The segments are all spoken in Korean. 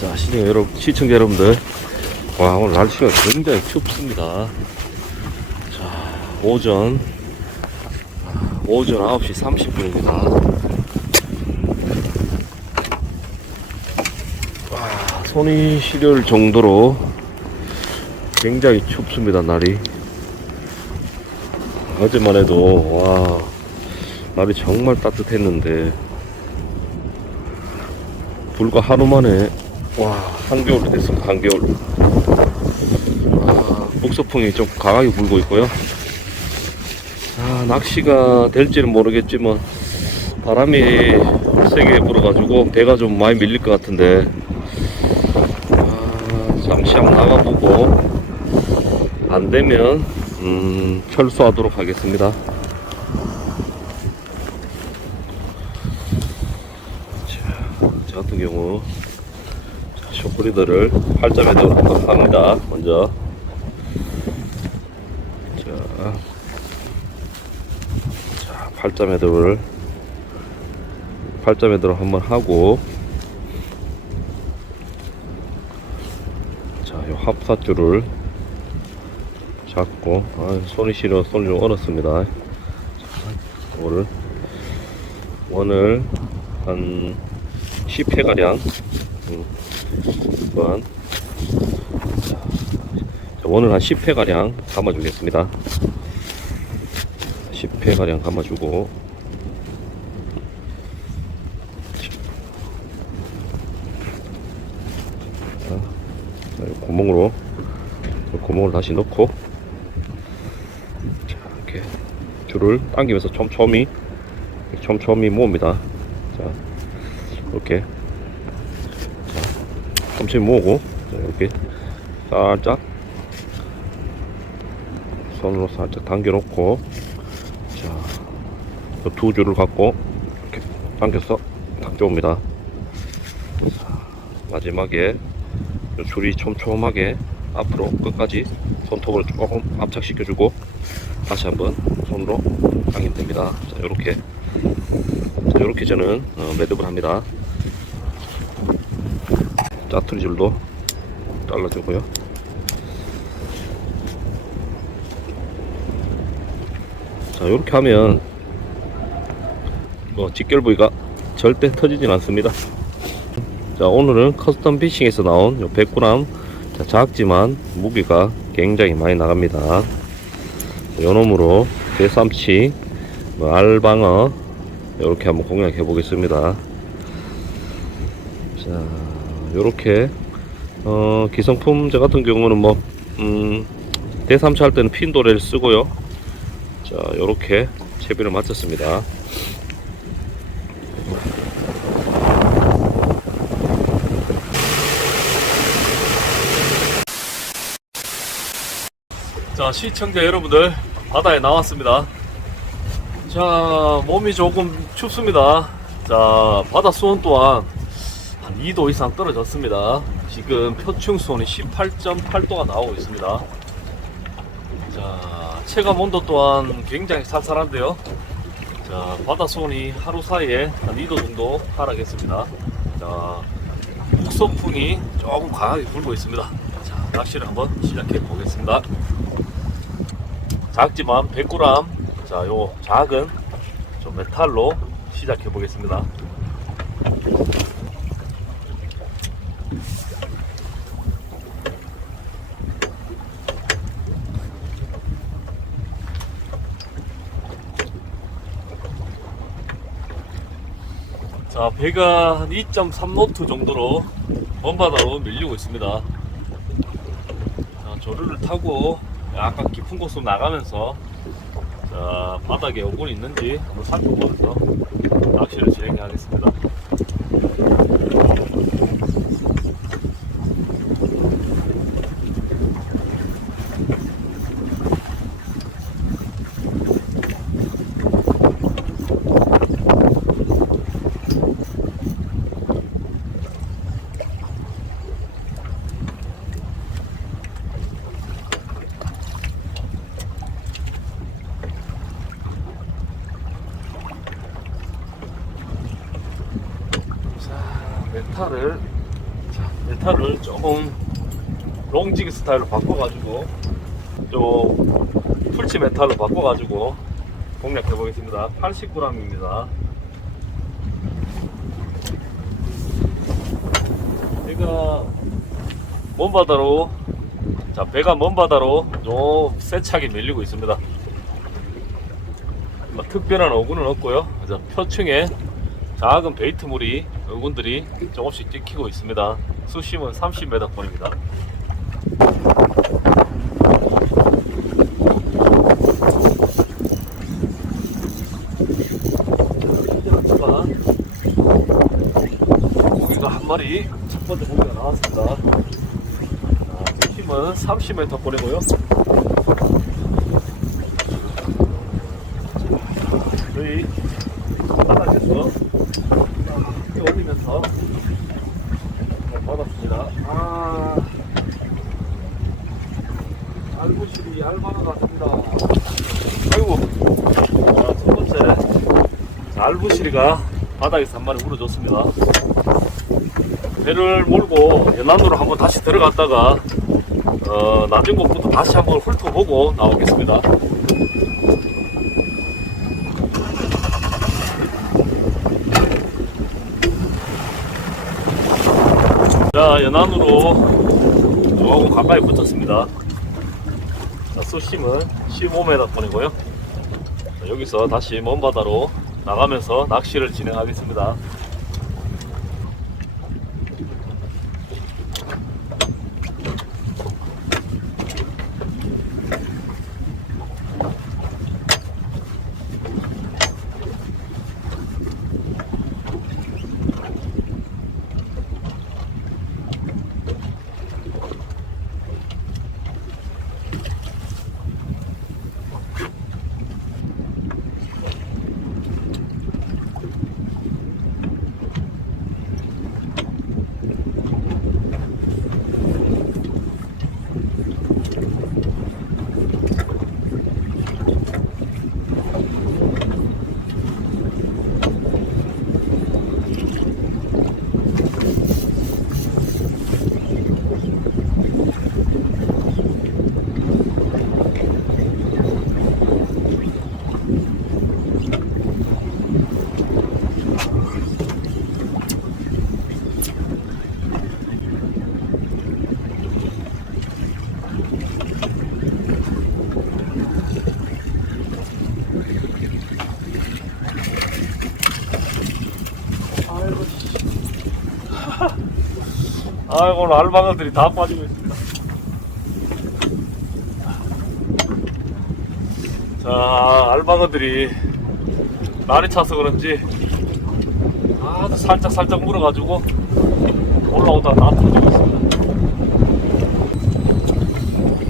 자, 시청자 여러분들. 와, 오늘 날씨가 굉장히 춥습니다. 자, 오전 9시 30분입니다. 와, 손이 시릴 정도로 굉장히 춥습니다, 날이. 어제만 해도, 와, 날이 정말 따뜻했는데, 불과 하루 만에, 와, 한겨울이 됐습니다, 한겨울. 북서풍이 좀 강하게 불고 있고요. 낚시가 될지는 모르겠지만 바람이 세게 불어가지고 배가 좀 많이 밀릴 것 같은데, 잠시 한번 나가보고 안 되면 철수하도록 하겠습니다. 저 같은 경우 쇼크리더를 8.8도로 한번 합니다. 먼저 자 8.8도로 한번 하고, 자, 요 합사줄을 잡고, 손이 시려 손이 좀 얼었습니다. 자, 원을 한 10회가량 원을 한 10회가량 감아주겠습니다. 10회가량 감아주고, 구멍을 다시 넣고, 자, 이렇게 줄을 당기면서 촘촘히 모읍니다. 자, 이렇게, 자, 촘촘히 모으고, 자, 이렇게 살짝 손으로 살짝 당겨 놓고, 자, 두 줄을 갖고 이렇게 당겨서 딱 조입니다. 마지막에 줄이 촘촘하게 앞으로 끝까지 손톱을 조금 압착시켜주고 다시 한번 손으로 당기면 됩니다. 자, 요렇게 저는 매듭을 합니다. 짜투리 줄도 잘라주고요. 자, 요렇게 하면 직결 부위가 절대 터지진 않습니다. 자, 오늘은 커스텀 피싱에서 나온 요 100g, 자, 작지만 무게가 굉장히 많이 나갑니다. 요 놈으로 대삼치, 알방어 요렇게 한번 공략해 보겠습니다. 자, 요렇게 기성품 저 같은 경우는 대삼치 할 때는 핀도레를 쓰고요. 자, 요렇게 채비를 마쳤습니다. 자, 시청자 여러분들, 바다에 나왔습니다. 자, 몸이 조금 춥습니다. 자, 바다 수온 또한 한 2도 이상 떨어졌습니다. 지금 표층 수온이 18.8도가 나오고 있습니다. 자, 체감 온도 또한 굉장히 쌀쌀한데요. 자, 바다 수온이 하루 사이에 한 2도 정도 하락했습니다. 자, 북서풍이 조금 강하게 불고 있습니다. 자, 낚시를 한번 시작해 보겠습니다. 작지만 100g, 자, 요 작은 메탈로 시작해 보겠습니다. 자, 배가 한 2.3노트 정도로 먼바다로 밀리고 있습니다. 자, 조류를 타고 약간 깊은 곳으로 나가면서, 자, 바닥에 어군이 있는지 한번 살펴보면서 낚시를 진행해 하겠습니다. 메탈을 자, 메탈을 조금 롱지기 스타일로 바꿔가지고 좀 풀치 메탈로 바꿔가지고 공략해 보겠습니다. 80g입니다. 배가 먼바다로, 자, 배가 먼바다로 좀 세차게 밀리고 있습니다. 특별한 어군은 없고요. 표층에 작은 베이트물이, 어군들이 조금씩 찍히고 있습니다. 수심은 30m 권입니다. 고기가 한 마리, 첫 번째 고기가 나왔습니다. 수심은 30m 권이고요. 저희 바닥에서 올리면서 받았습니다. 알부실이 알바는 같습니다. 아이고, 첫 번째 알부실이가 바닥에서 한 마리 물어줬습니다. 배를 몰고 연안으로 한번 다시 들어갔다가 낮은 곳부터 다시 한번 훑어보고 나오겠습니다. 자, 연안으로 조금 가까이 붙었습니다. 자, 수심은 15m 톤이고요. 여기서 다시 먼바다로 나가면서 낚시를 진행하겠습니다. 아이고, 오늘 알방어들이 다 빠지고 있습니다. 자, 알방어들이 날이 차서 그런지 아주 살짝 물어가지고 올라오다 다 터지고 있습니다.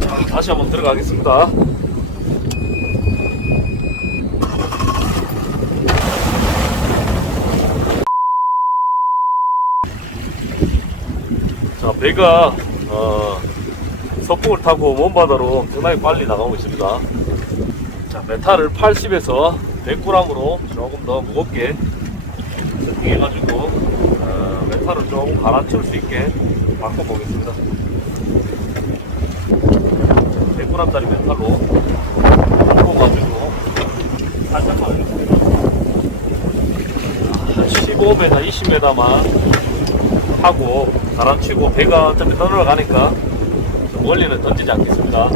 자, 다시 한번 들어가겠습니다. 자, 배가 서풍을 타고 먼바다로 엄청나게 빨리 나가고 있습니다. 자, 메탈을 80에서 100g으로 조금 더 무겁게 세팅해가지고 메탈을 조금 가라앉힐 수 있게 바꿔보겠습니다. 100g짜리 메탈로 바꿔가지고 살짝만 하겠습니다. 15m, 20m만 하고 가라앉히고, 배가 어차피 떠내려가니까 멀리는 던지지 않겠습니다.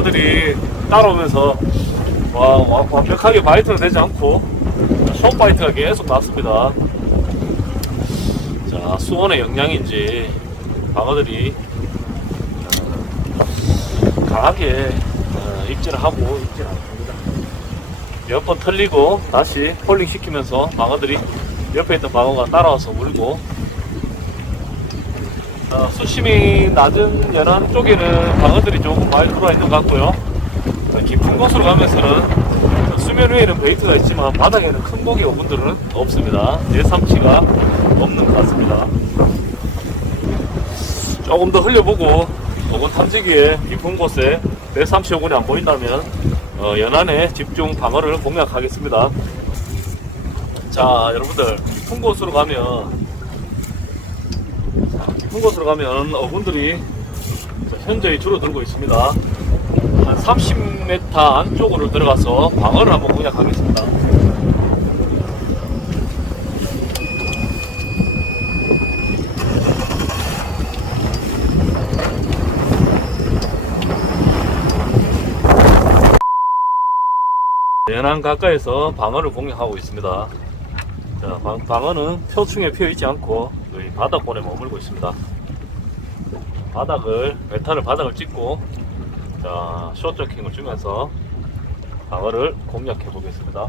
방어들이 따라오면서 완벽하게 바이트는 되지 않고 숏 바이트가 계속 났습니다. 자, 수온의 영향인지 방어들이 강하게 입질을 하고 있지는 않습니다. 몇 번 털리고 다시 폴링 시키면서 방어들이 옆에 있던 방어가 따라와서 물고, 수심이 낮은 연안 쪽에는 방어들이 조금 많이 들어와 있는 것 같고요. 깊은 곳으로 가면서는 수면 위에는 베이트가 있지만 바닥에는 큰 고기 어분들은 없습니다. 예상치가 없는 것 같습니다. 조금 더 흘려보고 어군 탐지기에 깊은 곳에 대삼치 어군이 안 보인다면 연안에 집중 방어를 공략하겠습니다. 자, 여러분들 깊은 곳으로 가면 어군들이 현저히 줄어들고 있습니다. 한 30m 안쪽으로 들어가서 방어를 한번 공략하겠습니다. 연안 가까이서 방어를 공략하고 있습니다. 자, 방어는 표층에 피어있지 않고 거의 바닥권에 머물고 있습니다. 메탈을 바닥을 찍고, 자, 숏저킹을 주면서 방어를 공략해 보겠습니다.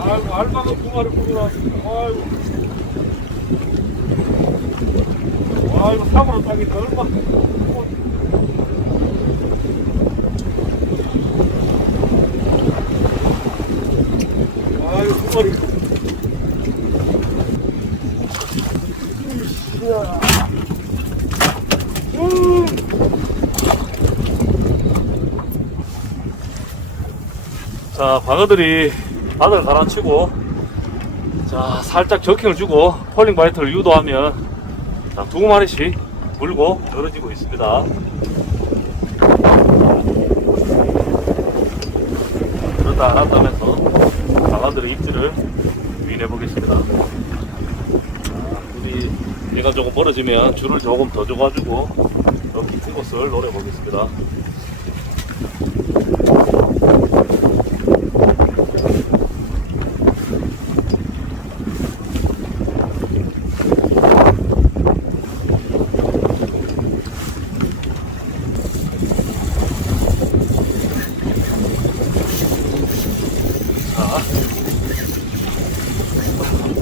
아이고, 알바가 두 마리 끌고 나왔습니다. 아이고, 상으로 타기 얼마. 아이고, 두 마리. 자, 방어들이 바닥을 가라앉히고, 자, 살짝 저킹을 주고 폴링 바이트를 유도하면, 자, 두 마리씩 물고 늘어지고 있습니다. 그러다 안 한다면서 방어들의 입질을 유인해 보겠습니다. 우리 얘가 조금 벌어지면 줄을 조금 더 줘가지고 더 깊은 곳을 노려 보겠습니다.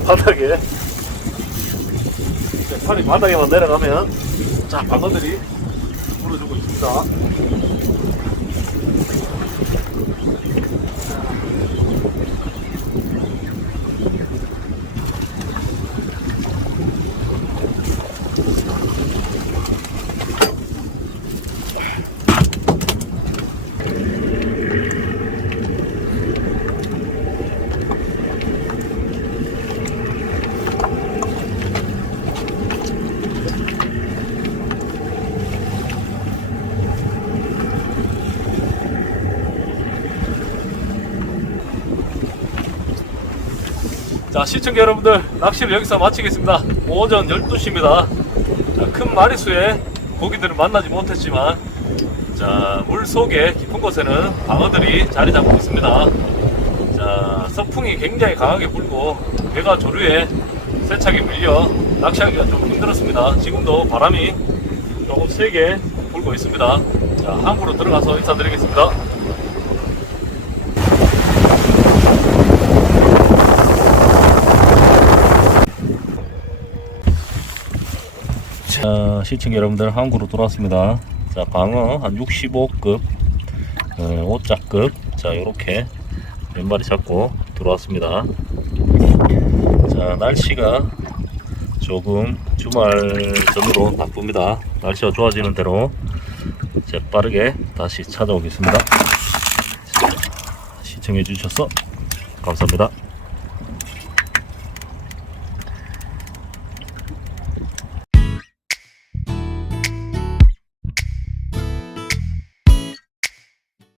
바닥에, 팔이 바닥에만 내려가면, 자, 방어들이 물어주고 있습니다. 자, 시청자 여러분들, 낚시를 여기서 마치겠습니다. 오전 12시입니다. 자, 큰 마리수의 고기들을 만나지 못했지만, 자, 물 속에 깊은 곳에는 방어들이 자리 잡고 있습니다. 자, 서풍이 굉장히 강하게 불고 배가 조류에 세차게 밀려 낚시하기가 좀 힘들었습니다. 지금도 바람이 조금 세게 불고 있습니다. 자, 항구로 들어가서 인사드리겠습니다. 시청자 여러분들 항구로 돌아왔습니다. 자, 방어 한 65급, 5자급, 자, 요렇게 몇 마리 잡고 들어왔습니다. 자, 날씨가 조금 주말 전으로 나쁩니다. 날씨가 좋아지는 대로 빠르게 다시 찾아오겠습니다. 시청해 주셔서 감사합니다.